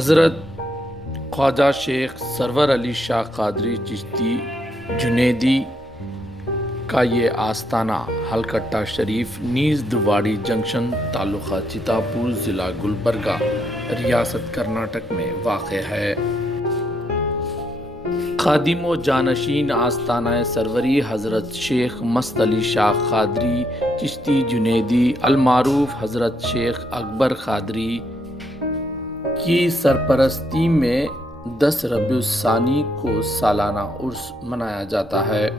حضرت خواجہ شیخ سرور علی شاہ قادری چشتی جنیدی کا یہ آستانہ ہلکٹہ شریف نیز واڑی جنکشن تعلقہ چیتاپور ضلع گلبرگہ ریاست کرناٹک میں واقع ہے۔ خادم و جانشین آستانہ سروری حضرت شیخ مست علی شاہ قادری چشتی جنیدی المعروف حضرت شیخ اکبر قادری کی سرپرستی میں 10 ربیع الثانی کو سالانہ عرس منایا جاتا ہے۔